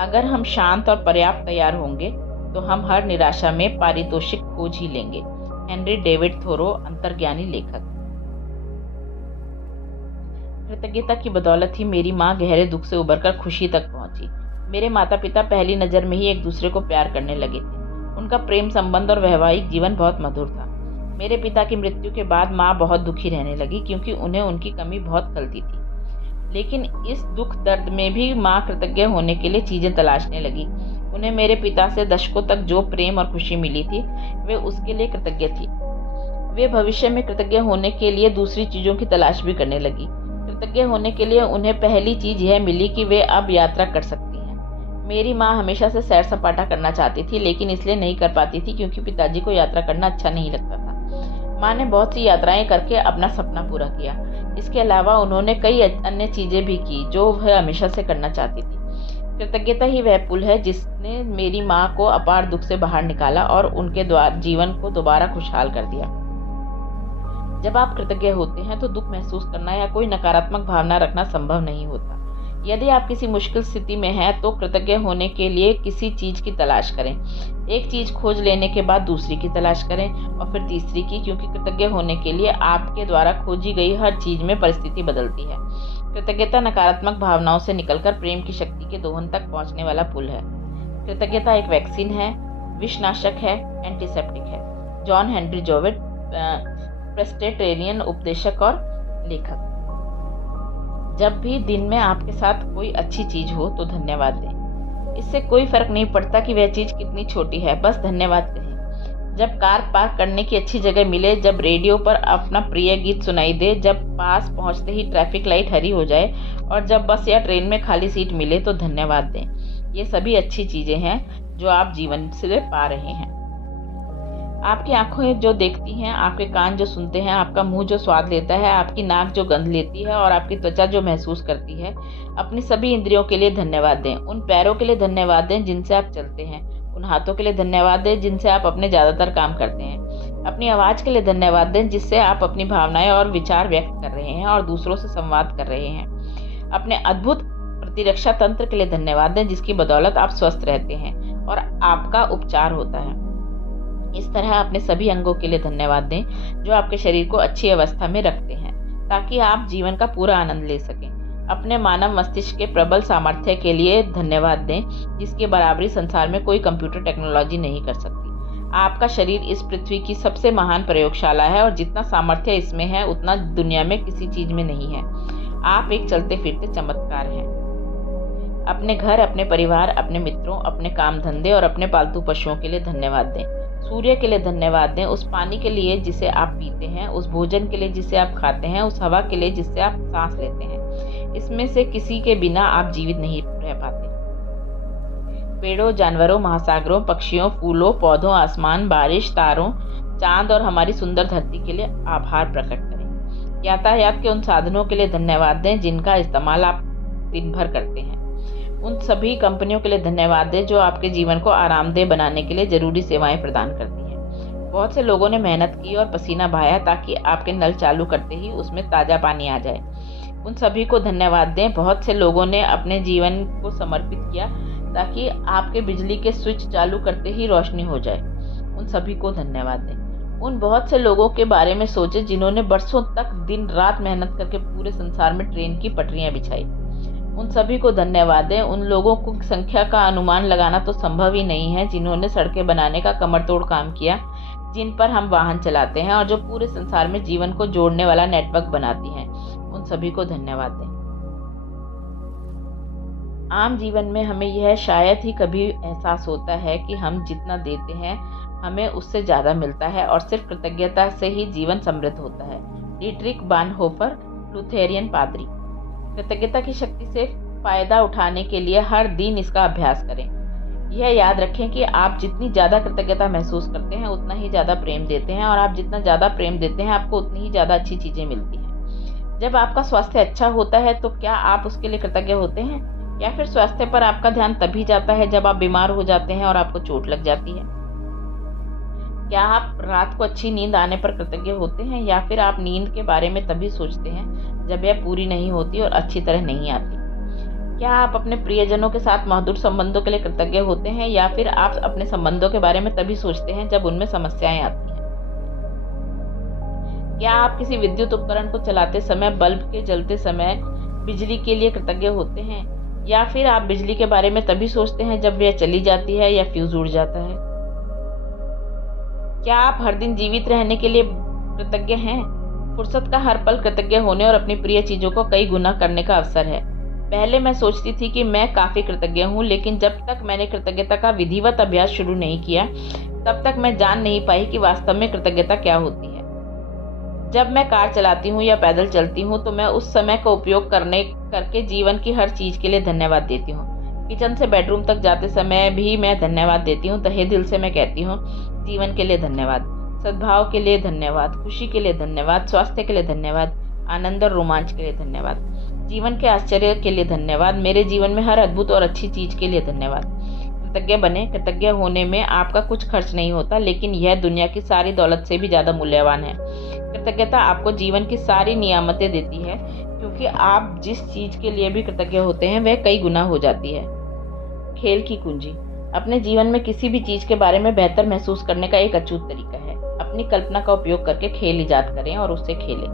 अगर हम शांत और पर्याप्त तैयार होंगे तो हम हर निराशा में पारितोषिक खोज ही लेंगे। हेनरी डेविड थोरो, अंतर्ज्ञानी लेखक। कृतज्ञता की बदौलत ही मेरी माँ गहरे दुख से उबरकर खुशी तक पहुंची। मेरे माता पिता पहली नजर में ही एक दूसरे को प्यार करने लगे थे। उनका प्रेम संबंध और वैवाहिक जीवन बहुत मधुर था। मेरे पिता की मृत्यु के बाद माँ बहुत दुखी रहने लगी क्योंकि उन्हें उनकी कमी बहुत खलती थी। लेकिन इस दुख दर्द में भी माँ कृतज्ञ होने के लिए चीजें तलाशने लगी। उन्हें मेरे पिता से दशकों तक जो प्रेम और खुशी मिली थी वे उसके लिए कृतज्ञ थी। वे भविष्य में कृतज्ञ होने के लिए दूसरी चीजों की तलाश भी करने लगी। कृतज्ञ होने के लिए उन्हें पहली चीज यह मिली कि वे अब यात्रा कर सकती हैं। मेरी माँ हमेशा से सैर सपाटा करना चाहती थी, लेकिन इसलिए नहीं कर पाती थी क्योंकि पिताजी को यात्रा करना अच्छा नहीं लगता था। माँ ने बहुत सी यात्राएं करके अपना सपना पूरा किया। इसके अलावा उन्होंने कई अन्य चीजें भी की जो वह हमेशा से करना चाहती थी। कृतज्ञता ही वह पुल है जिसने मेरी माँ को अपार दुख से बाहर निकाला और उनके जीवन को दोबारा खुशहाल कर दिया। जब आप कृतज्ञ होते हैं तो दुख महसूस करना या कोई नकारात्मक भावना रखना संभव नहीं होता। यदि आप किसी मुश्किल स्थिति में हैं तो कृतज्ञ होने के लिए किसी चीज की तलाश करें। एक चीज खोज लेने के बाद दूसरी की तलाश करें और फिर तीसरी की, क्योंकि कृतज्ञ होने के लिए आपके द्वारा खोजी गई हर चीज में परिस्थिति बदलती है। कृतज्ञता नकारात्मक भावनाओं से निकलकर प्रेम की शक्ति के दोहन तक पहुंचने वाला पुल है। कृतज्ञता एक वैक्सीन है, विषनाशक है, एंटीसेप्टिक है। जॉन हेनरी जोविट, प्रेस्बिटेरियन उपदेशक और लेखक। जब भी दिन में आपके साथ कोई अच्छी चीज हो तो धन्यवाद दें। इससे कोई फर्क नहीं पड़ता कि वह चीज कितनी छोटी है, बस धन्यवाद कहें। जब कार पार्क करने की अच्छी जगह मिले, जब रेडियो पर अपना प्रिय गीत सुनाई दे, जब पास पहुंचते ही ट्रैफिक लाइट हरी हो जाए और जब बस या ट्रेन में खाली सीट मिले तो धन्यवाद दें। ये सभी अच्छी चीजें हैं जो आप जीवन से पा रहे हैं। आपकी आंखें जो देखती हैं, आपके कान जो सुनते हैं, आपका मुंह जो स्वाद लेता है, आपकी नाक जो गंध लेती है और आपकी त्वचा जो महसूस करती है, अपनी सभी इंद्रियों के लिए धन्यवाद दें। उन पैरों के लिए धन्यवाद दें जिनसे आप चलते हैं, उन हाथों के लिए धन्यवाद दें जिनसे आप अपने ज्यादातर काम करते हैं, अपनी आवाज के लिए धन्यवाद दें जिससे आप अपनी भावनाएं और विचार व्यक्त कर रहे हैं और दूसरों से संवाद कर रहे हैं, अपने अद्भुत प्रतिरक्षा तंत्र के लिए धन्यवाद दें जिसकी बदौलत आप स्वस्थ रहते हैं और आपका उपचार होता है। इस तरह अपने सभी अंगों के लिए धन्यवाद दें जो आपके शरीर को अच्छी अवस्था में रखते हैं ताकि आप जीवन का पूरा आनंद ले सकें। अपने मानव मस्तिष्क के प्रबल सामर्थ्य के लिए धन्यवाद दें जिसकी बराबरी संसार में कोई कंप्यूटर टेक्नोलॉजी नहीं कर सकती। आपका शरीर इस पृथ्वी की सबसे महान प्रयोगशाला है और जितना सामर्थ्य इसमें है उतना दुनिया में किसी चीज में नहीं है। आप एक चलते फिरते चमत्कार हैं। अपने घर, अपने परिवार, अपने मित्रों, अपने काम धंधे और अपने पालतू पशुओं के लिए धन्यवाद दें। सूर्य के लिए धन्यवाद दें, उस पानी के लिए जिसे आप पीते हैं, उस भोजन के लिए जिसे आप खाते हैं, उस हवा के लिए जिससे आप सांस लेते हैं। इसमें से किसी के बिना आप जीवित नहीं रह पाते। पेड़ों, जानवरों, महासागरों, पक्षियों, फूलों, पौधों, आसमान, बारिश, तारों, चांद और हमारी सुंदर धरती के लिए आभार प्रकट करें। यातायात के उन साधनों के लिए धन्यवाद दें जिनका इस्तेमाल आप दिन भर करते हैं। उन सभी कंपनियों के लिए धन्यवाद दें जो आपके जीवन को आरामदेह बनाने के लिए जरूरी सेवाएं प्रदान करती हैं। बहुत से लोगों ने मेहनत की और पसीना बहाया ताकि आपके नल चालू करते ही उसमें ताज़ा पानी आ जाए। उन सभी को धन्यवाद दें। बहुत से लोगों ने अपने जीवन को समर्पित किया ताकि आपके बिजली के स्विच चालू करते ही रोशनी हो जाए। उन सभी को धन्यवाद दें। उन बहुत से लोगों के बारे में सोचें जिन्होंने बरसों तक दिन रात मेहनत करके पूरे संसार में ट्रेन की पटरियां बिछाई। उन सभी को धन्यवाद दें। उन लोगों को संख्या का अनुमान लगाना तो संभव ही नहीं है जिन्होंने सड़कें बनाने का कमरतोड़ काम किया, जिन पर हम वाहन चलाते हैं और जो पूरे संसार में जीवन को जोड़ने वाला नेटवर्क बनाती हैं। उन सभी को धन्यवाद दें। आम जीवन में हमें यह शायद ही कभी एहसास होता है कि हम जितना देते हैं हमें उससे ज़्यादा मिलता है और सिर्फ कृतज्ञता से ही जीवन समृद्ध होता है। डीट्रिक बानहोफर, लुथेरियन पादरी। कृतज्ञता की शक्ति से फायदा उठाने के लिए हर दिन इसका अभ्यास करें। यह याद रखें कि आप जितनी ज़्यादा कृतज्ञता महसूस करते हैं उतना ही ज़्यादा प्रेम देते हैं और आप जितना ज़्यादा प्रेम देते हैं आपको उतनी ही ज़्यादा अच्छी चीज़ें मिलती हैं। जब आपका स्वास्थ्य अच्छा होता है तो क्या आप उसके लिए कृतज्ञ होते हैं, या फिर स्वास्थ्य पर आपका ध्यान तभी जाता है जब आप बीमार हो जाते हैं और आपको चोट लग जाती है? क्या आप रात को अच्छी नींद आने पर कृतज्ञ होते हैं या फिर आप नींद के बारे में तभी सोचते हैं जब यह पूरी नहीं होती और अच्छी तरह नहीं आती? क्या आप अपने प्रियजनों के साथ मधुर संबंधों के लिए कृतज्ञ होते हैं या फिर आप अपने संबंधों के बारे में तभी सोचते हैं जब उनमें समस्याएं आती हैं? क्या आप किसी विद्युत उपकरण को चलाते समय, बल्ब के जलते समय बिजली के लिए कृतज्ञ होते हैं या फिर आप बिजली के बारे में तभी सोचते हैं जब यह चली जाती है या फ्यूज उड़ जाता है? क्या आप हर दिन जीवित रहने के लिए कृतज्ञ हैं? फुर्सत का हर पल कृतज्ञ होने और अपनी प्रिय चीजों को कई गुना करने का अवसर है। पहले मैं सोचती थी कि मैं काफी कृतज्ञ हूँ, लेकिन जब तक मैंने कृतज्ञता का विधिवत अभ्यास शुरू नहीं किया तब तक मैं जान नहीं पाई कि वास्तव में कृतज्ञता क्या होती है। जब मैं कार चलाती हूँ या पैदल चलती हूँ तो मैं उस समय का उपयोग करके जीवन की हर चीज के लिए धन्यवाद देती हूँ। किचन से बेडरूम तक जाते समय भी मैं धन्यवाद देती हूँ। तहे दिल से मैं कहती हूँ, जीवन के लिए धन्यवाद, सद्भाव के लिए धन्यवाद, खुशी के लिए धन्यवाद, स्वास्थ्य के लिए धन्यवाद, आनंद और रोमांच के लिए धन्यवाद, जीवन के आश्चर्य के लिए धन्यवाद, मेरे जीवन में हर अद्भुत और अच्छी चीज के लिए धन्यवाद। कृतज्ञ बने। कृतज्ञ होने में आपका कुछ खर्च नहीं होता, लेकिन यह दुनिया की सारी दौलत से भी ज्यादा मूल्यवान है। कृतज्ञता आपको जीवन की सारी नियामतें देती है, क्योंकि आप जिस चीज के लिए भी कृतज्ञ होते हैं वह कई गुना हो जाती है। खेल की कुंजी। अपने जीवन में किसी भी चीज के बारे में बेहतर महसूस करने का एक अचूक तरीका है। अपनी कल्पना का उपयोग करके खेल इजाद करें और उससे खेलें।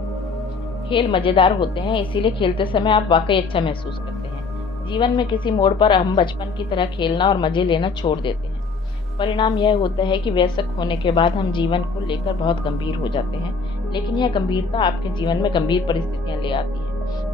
खेल मजेदार होते हैं, इसीलिए खेलते समय आप वाकई अच्छा महसूस करते हैं। जीवन में किसी मोड़ पर हम बचपन की तरह खेलना और मजे लेना छोड़ देते हैं। परिणाम यह होता है कि वयस्क होने के बाद हम जीवन को लेकर बहुत गंभीर हो जाते हैं, लेकिन यह गंभीरता आपके जीवन में गंभीर परिस्थितियां ले आती है।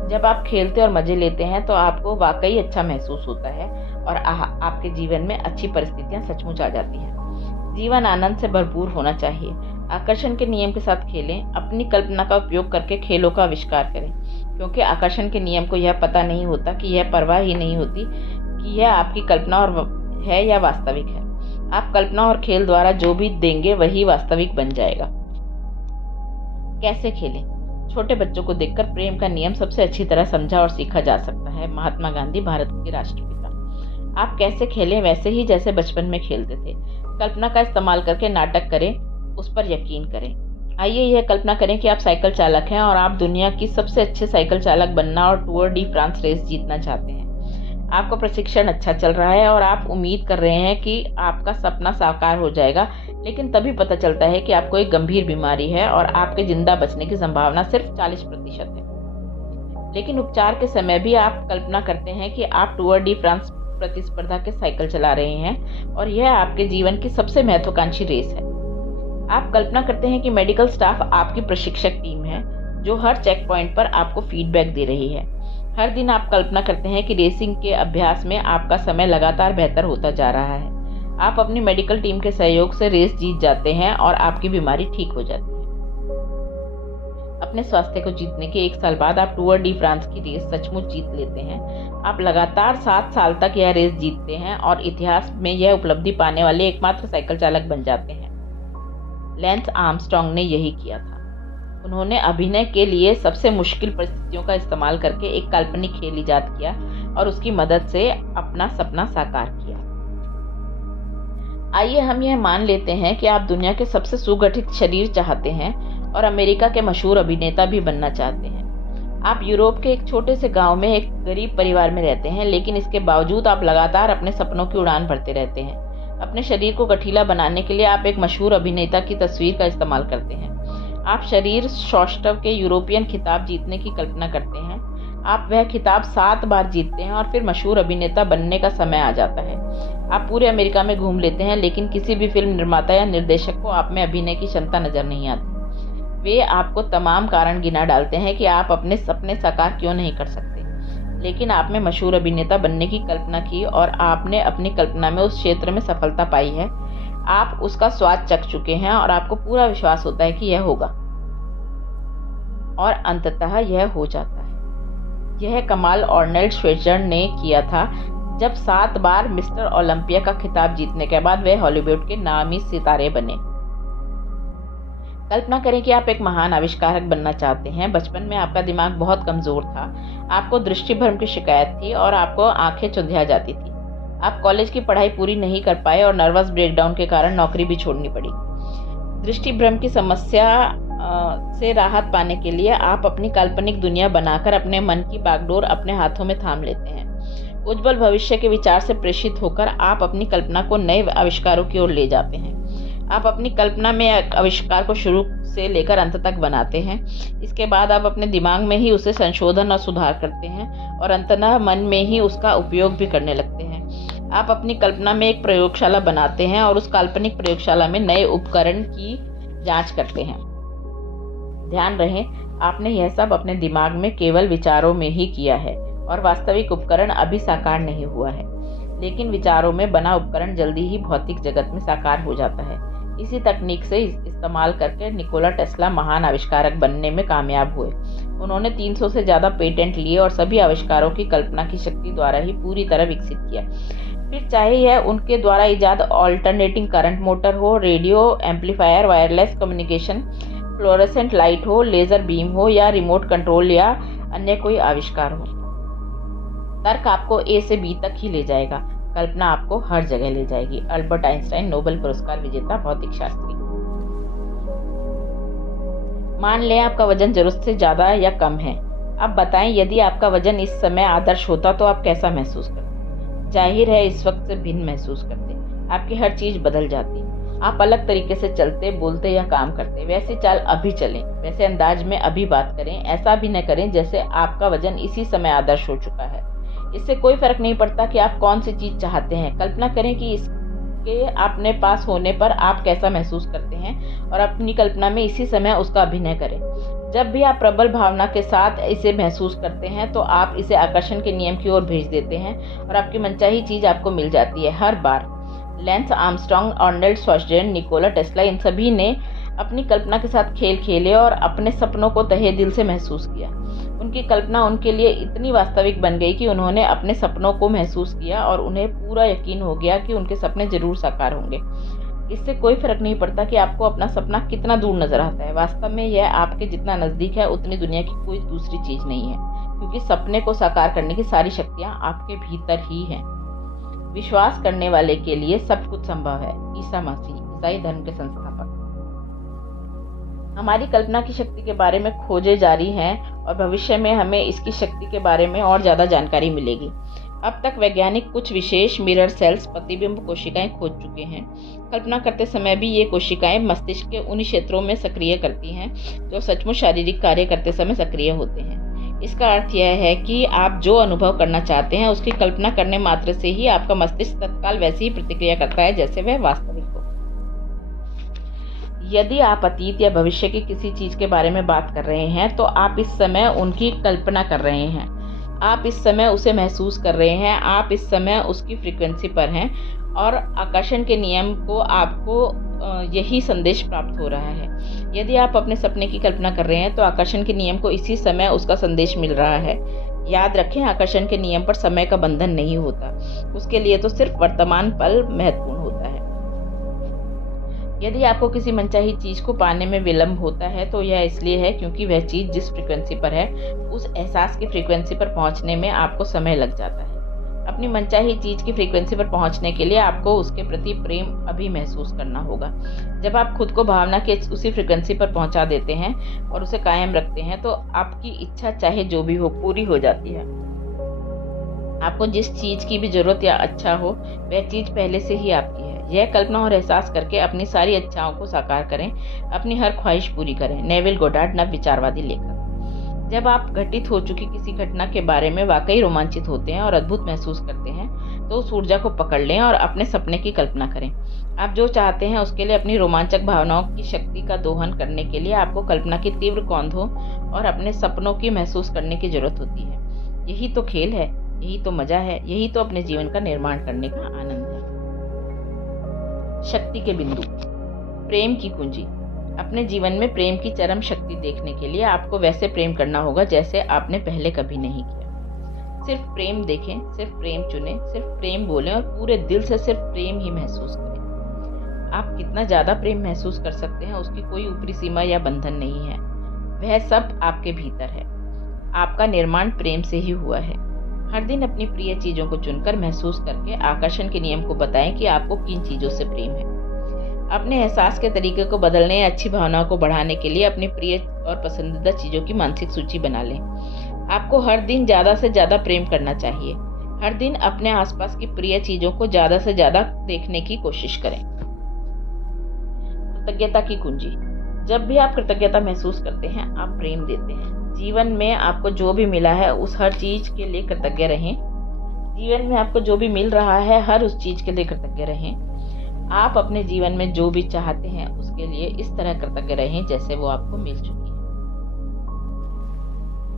जब आप खेलते और मजे लेते हैं तो आपको वाकई अच्छा महसूस होता है और आपके जीवन में अच्छी परिस्थितियां सचमुच आ जाती हैं। जीवन आनंद से भरपूर होना चाहिए। आकर्षण के नियम के साथ खेलें। अपनी कल्पना का उपयोग करके खेलों का आविष्कार करें, क्योंकि आकर्षण के नियम को यह पता नहीं होता कि यह परवाह ही नहीं होती कि यह आपकी कल्पना और है या वास्तविक है। आप कल्पना और खेल द्वारा जो भी देंगे वही वास्तविक बन जाएगा। कैसे खेलें? छोटे बच्चों को देखकर प्रेम का नियम सबसे अच्छी तरह समझा और सीखा जा सकता है। महात्मा गांधी, भारत के राष्ट्रपिता। आप कैसे खेलें? वैसे ही जैसे बचपन में खेलते थे। कल्पना का इस्तेमाल करके नाटक करें, उस पर यकीन करें। आइए यह कल्पना करें कि आप साइकिल चालक हैं और आप दुनिया की सबसे अच्छे साइकिल चालक बनना और टूर डी फ्रांस रेस जीतना चाहते हैं। आपका प्रशिक्षण अच्छा चल रहा है और आप उम्मीद कर रहे हैं कि आपका सपना साकार हो जाएगा, लेकिन तभी पता चलता है कि आपको एक गंभीर बीमारी है और आपके जिंदा बचने की संभावना सिर्फ 40% है। लेकिन उपचार के समय भी आप कल्पना करते हैं कि आप टूर डी फ्रांस प्रतिस्पर्धा के साइकिल चला रहे हैं और यह आपके जीवन की सबसे महत्वाकांक्षी रेस है। आप कल्पना करते हैं कि मेडिकल स्टाफ आपकी प्रशिक्षक टीम है जो हर चेक पॉइंट पर आपको फीडबैक दे रही है। हर दिन आप कल्पना करते हैं कि रेसिंग के अभ्यास में आपका समय लगातार बेहतर होता जा रहा है। आप अपनी मेडिकल टीम के सहयोग से रेस जीत जाते हैं और आपकी बीमारी ठीक हो जाती है। अपने स्वास्थ्य को जीतने के 1 साल बाद आप टूर डी फ्रांस की रेस सचमुच जीत लेते हैं। आप लगातार 7 साल तक यह रेस जीतते हैं और इतिहास में यह उपलब्धि पाने वाले एकमात्र साइकिल चालक बन जाते हैं। लैंस आर्मस्ट्रॉन्ग ने यही किया था। उन्होंने अभिनय के लिए सबसे मुश्किल परिस्थितियों का इस्तेमाल करके एक काल्पनिक खेल इजाद किया और उसकी मदद से अपना सपना साकार किया। आइए हम यह मान लेते हैं कि आप दुनिया के सबसे सुगठित शरीर चाहते हैं और अमेरिका के मशहूर अभिनेता भी बनना चाहते हैं। आप यूरोप के एक छोटे से गांव में एक गरीब परिवार में रहते हैं, लेकिन इसके बावजूद आप लगातार अपने सपनों की उड़ान भरते रहते हैं। अपने शरीर को गठीला बनाने के लिए आप एक मशहूर अभिनेता की तस्वीर का इस्तेमाल करते हैं। आप शरीर सौष्ठव के यूरोपियन खिताब जीतने की कल्पना करते हैं। आप वह खिताब 7 बार जीतते हैं और फिर मशहूर अभिनेता बनने का समय आ जाता है। आप पूरे अमेरिका में घूम लेते हैं, लेकिन किसी भी फिल्म निर्माता या निर्देशक को आप में अभिनय की क्षमता नजर नहीं आती। वे आपको तमाम कारण गिना डालते हैं कि आप अपने सपने साकार क्यों नहीं कर सकते। लेकिन आप में मशहूर अभिनेता बनने की कल्पना की और आपने अपनी कल्पना में उस क्षेत्र में सफलता पाई है। आप उसका स्वाद चख चुके हैं और आपको पूरा विश्वास होता है कि यह होगा, और अंततः यह हो जाता है। यह कमाल आर्नल्ड श्वार्ज़नेगर ने किया था जब 7 बार मिस्टर ओलंपिया का खिताब जीतने के बाद वे हॉलीवुड के नामी सितारे बने। कल्पना करें कि आप एक महान आविष्कारक बनना चाहते हैं। बचपन में आपका दिमाग बहुत कमजोर था, आपको दृष्टिभ्रम की शिकायत थी और आपको आंखें चुंधिया जाती थी। आप कॉलेज की पढ़ाई पूरी नहीं कर पाए और नर्वस ब्रेकडाउन के कारण नौकरी भी छोड़नी पड़ी। दृष्टि भ्रम की समस्या से राहत पाने के लिए आप अपनी काल्पनिक दुनिया बनाकर अपने मन की बागडोर अपने हाथों में थाम लेते हैं। उज्जवल भविष्य के विचार से प्रेषित होकर आप अपनी कल्पना को नए आविष्कारों की ओर ले जाते हैं। आप अपनी कल्पना में आविष्कार को शुरू से लेकर अंत तक बनाते हैं। इसके बाद आप अपने दिमाग में ही उसे संशोधन और सुधार करते हैं और अंततः मन में ही उसका उपयोग भी करने लगते हैं। आप अपनी कल्पना में एक प्रयोगशाला बनाते हैं और उस काल्पनिक प्रयोगशाला में नए उपकरण की जांच करते हैं। ध्यान रहे, आपने यह सब अपने दिमाग में केवल विचारों में ही किया है और वास्तविक उपकरण अभी साकार नहीं हुआ है, लेकिन विचारों में बना उपकरण जल्दी ही भौतिक जगत में साकार हो जाता है। इसी तकनीक से इस्तेमाल करके निकोला टेस्ला महान आविष्कारक बनने में कामयाब हुए। उन्होंने 300 से ज्यादा पेटेंट लिए और सभी आविष्कारों की कल्पना की शक्ति द्वारा ही पूरी तरह विकसित किया। फिर चाहे यह उनके द्वारा इजाद ऑल्टरनेटिंग करंट मोटर हो, radio amplifier, wireless communication, fluorescent light हो, लेजर बीम हो या रिमोट कंट्रोल या अन्य कोई आविष्कार हो। तर्क आपको ए से बी तक ही ले जाएगा, कल्पना आपको हर जगह ले जाएगी। अल्बर्ट आइंस्टाइन, नोबेल पुरस्कार विजेता भौतिक शास्त्री। मान लें आपका वजन जरूरत से ज्यादा या कम है। अब बताएं, यदि आपका वजन इस समय आदर्श होता तो आप कैसा महसूस करते? जाहिर है इस वक्त से भिन्न महसूस करते। आपकी हर चीज बदल जाती। आप अलग तरीके से चलते, बोलते या काम करते। वैसी चाल अभी चलें, वैसे अंदाज में अभी बात करें। ऐसा भी न करें जैसे आपका वजन इसी समय आदर्श हो चुका है। इससे कोई फर्क नहीं पड़ता कि आप कौन सी चीज चाहते हैं। कल्पना करें कि इसके अपने पास होने पर आप कैसा महसूस करते हैं और अपनी कल्पना में इसी समय उसका अभिनय करें। जब भी आप प्रबल भावना के साथ इसे महसूस करते हैं तो आप इसे आकर्षण के नियम की ओर भेज देते हैं और आपकी मनचाही चीज आपको मिल जाती है हर बार। Lance Armstrong, Arnold Schwarzenegger, Nikola Tesla, इन सभी ने अपनी कल्पना के साथ खेल खेले और अपने सपनों को तहे दिल से महसूस किया। उनकी कल्पना उनके लिए इतनी वास्तविक बन गई कि उन्होंने अपने सपनों को महसूस किया और उन्हें पूरा यकीन हो गया कि उनके सपने जरूर साकार होंगे। इससे कोई फर्क नहीं पड़ता कि आपको अपना सपना कितना दूर नजर आता है। वास्तव में यह आपके जितना नजदीक है उतनी दुनिया की कोई दूसरी चीज नहीं है, क्योंकि सपने को साकार करने की सारी शक्तियां आपके भीतर ही हैं। विश्वास करने वाले के लिए सब कुछ संभव है। ईसा मसीह, ईसाई धर्म के संस्थापक। हमारी कल्पना की शक्ति के बारे में खोजें जारी हैं और भविष्य में हमें इसकी शक्ति के बारे में और ज़्यादा जानकारी मिलेगी। अब तक वैज्ञानिक कुछ विशेष मिरर सेल्स, प्रतिबिंब कोशिकाएं खोज चुके हैं। कल्पना करते समय भी ये कोशिकाएं मस्तिष्क के उन क्षेत्रों में सक्रिय करती हैं जो सचमुच शारीरिक कार्य करते समय सक्रिय होते हैं। इसका अर्थ यह है कि आप जो अनुभव करना चाहते हैं उसकी कल्पना करने मात्र से ही आपका मस्तिष्क तत्काल वैसी ही प्रतिक्रिया करता है जैसे वह वास्तविक हो। यदि आप अतीत या भविष्य की किसी चीज के बारे में बात कर रहे हैं तो आप इस समय उनकी कल्पना कर रहे हैं। आप इस समय उसे महसूस कर रहे हैं। आप इस समय उसकी फ्रीक्वेंसी पर हैं और आकर्षण के नियम को आपको यही संदेश प्राप्त हो रहा है। यदि आप अपने सपने की कल्पना कर रहे हैं तो आकर्षण के नियम को इसी समय उसका संदेश मिल रहा है। याद रखें, आकर्षण के नियम पर समय का बंधन नहीं होता। उसके लिए तो सिर्फ वर्तमान पल महत्वपूर्ण होता है। यदि आपको किसी मनचाही चीज को पाने में विलंब होता है तो यह इसलिए है क्योंकि वह चीज जिस फ्रीक्वेंसी पर है उस एहसास की फ्रीक्वेंसी पर पहुंचने में आपको समय लग जाता है। अपनी मनचाही चीज की फ्रीक्वेंसी पर पहुंचने के लिए आपको उसके प्रति प्रेम अभी महसूस करना होगा। जब आप खुद को भावना के उसी फ्रीक्वेंसी पर पहुंचा देते हैं और उसे कायम रखते हैं तो आपकी इच्छा चाहे जो भी हो पूरी हो जाती है। आपको जिस चीज की भी जरूरत या अच्छा हो वह चीज पहले से ही आपकी है। यह कल्पना और एहसास करके अपनी सारी इच्छाओं को साकार करें, अपनी हर ख्वाहिश पूरी करें। नेविल गोडार्ड, नव विचारवादी लेखक। जब आप घटित हो चुकी किसी घटना के बारे में वाकई रोमांचित होते हैं और अद्भुत महसूस करते हैं तो उस ऊर्जा को पकड़ लें और अपने सपने की कल्पना करें। आप जो चाहते हैं उसके लिए अपनी रोमांचक भावनाओं की शक्ति का दोहन करने के लिए आपको कल्पना की तीव्र कौंधों और अपने सपनों की महसूस करने की जरूरत होती है। यही तो खेल है, यही तो मजा है, यही तो अपने जीवन का निर्माण करने का आनंद है। शक्ति के बिंदु। प्रेम की कुंजी। अपने जीवन में प्रेम की चरम शक्ति देखने के लिए आपको वैसे प्रेम करना होगा जैसे आपने पहले कभी नहीं किया। सिर्फ प्रेम देखें, सिर्फ प्रेम चुनें, सिर्फ प्रेम बोलें और पूरे दिल से सिर्फ प्रेम ही महसूस करें। आप कितना ज्यादा प्रेम महसूस कर सकते हैं उसकी कोई ऊपरी सीमा या बंधन नहीं है। वह सब आपके भीतर है। आपका निर्माण प्रेम से ही हुआ है। हर दिन अपनी प्रिय चीजों को चुनकर महसूस करके आकर्षण के नियम को बताएं कि आपको किन चीजों से प्रेम है। अपने एहसास के तरीके को बदलने या अच्छी भावनाओं को बढ़ाने के लिए अपनी प्रिय और पसंदीदा चीज़ों की मानसिक सूची बना लें। आपको हर दिन ज़्यादा से ज़्यादा प्रेम करना चाहिए। हर दिन अपने आसपास की प्रिय चीज़ों को ज़्यादा से ज़्यादा देखने की कोशिश करें। कृतज्ञता की कुंजी। जब भी आप कृतज्ञता महसूस करते हैं, आप प्रेम देते हैं। जीवन में आपको जो भी मिला है उस हर चीज़ के लिए कृतज्ञ रहें। जीवन में आपको जो भी मिल रहा है हर उस चीज़ के लिए कृतज्ञ रहें। आप अपने जीवन में जो भी चाहते हैं उसके लिए इस तरह कृतज्ञ रहें जैसे वो आपको मिल चुकी है।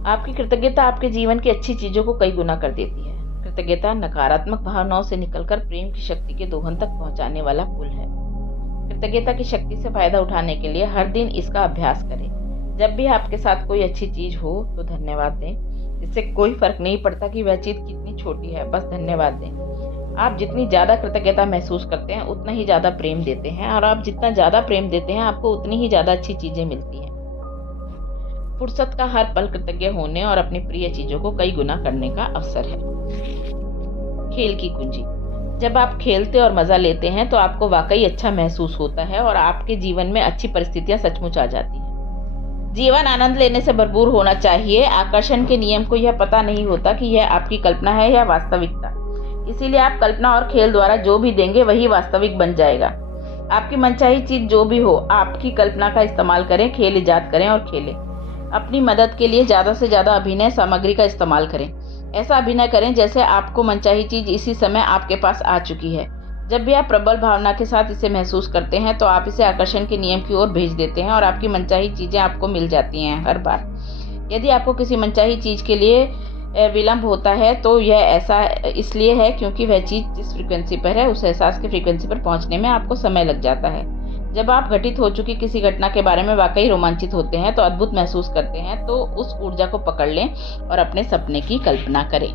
आपकी कृतज्ञता आपके जीवन की अच्छी चीज़ों को कई गुना कर देती है। कृतज्ञता नकारात्मक भावनाओं से निकलकर प्रेम की शक्ति के दोहन तक पहुंचाने वाला पुल है। कृतज्ञता की शक्ति से फायदा उठाने के लिए हर दिन इसका अभ्यास करें। जब भी आपके साथ कोई अच्छी चीज हो तो धन्यवाद दें। इससे कोई फर्क नहीं पड़ता कि वह चीज कितनी छोटी है, बस धन्यवाद दें। आप जितनी ज्यादा कृतज्ञता महसूस करते हैं उतना ही ज्यादा प्रेम देते हैं, और आप जितना ज्यादा प्रेम देते हैं आपको उतनी ही ज्यादा अच्छी चीजें मिलती हैं। फुर्सत का हर पल कृतज्ञ होने और अपनी प्रिय चीजों को कई गुना करने का अवसर है। खेल की कुंजी। जब आप खेलते और मजा लेते हैं तो आपको वाकई अच्छा महसूस होता है और आपके जीवन में अच्छी परिस्थितियां सचमुच आ जाती हैं। जीवन आनंद लेने से भरपूर होना चाहिए। आकर्षण के नियम को यह पता नहीं होता कि यह आपकी कल्पना है या वास्तविकता। इसीलिए आप कल्पना और खेल द्वारा जो भी देंगे वही वास्तविक बन जाएगा। आपकी मनचाही चीज जो भी हो, आपकी कल्पना का इस्तेमाल करें, खेल इजाद करें और खेलें। अपनी मदद के लिए ज्यादा से ज्यादा अभिनय सामग्री का इस्तेमाल करें। ऐसा अभिनय करें जैसे आपको मनचाही चीज इसी समय आपके पास आ चुकी है। जब भी आप प्रबल भावना के साथ इसे महसूस करते हैं तो आप इसे आकर्षण के नियम की ओर भेज देते हैं और आपकी मनचाही चीजें आपको मिल जाती हैं हर बार। यदि आपको किसी मनचाही चीज के लिए विलंब होता है तो यह ऐसा इसलिए है क्योंकि वह चीज जिस फ्रीक्वेंसी पर है उस एहसास की फ्रीक्वेंसी पर पहुंचने में आपको समय लग जाता है। जब आप घटित हो चुकी किसी घटना के बारे में वाकई रोमांचित होते हैं तो अद्भुत महसूस करते हैं, तो उस ऊर्जा को पकड़ लें और अपने सपने की कल्पना करें।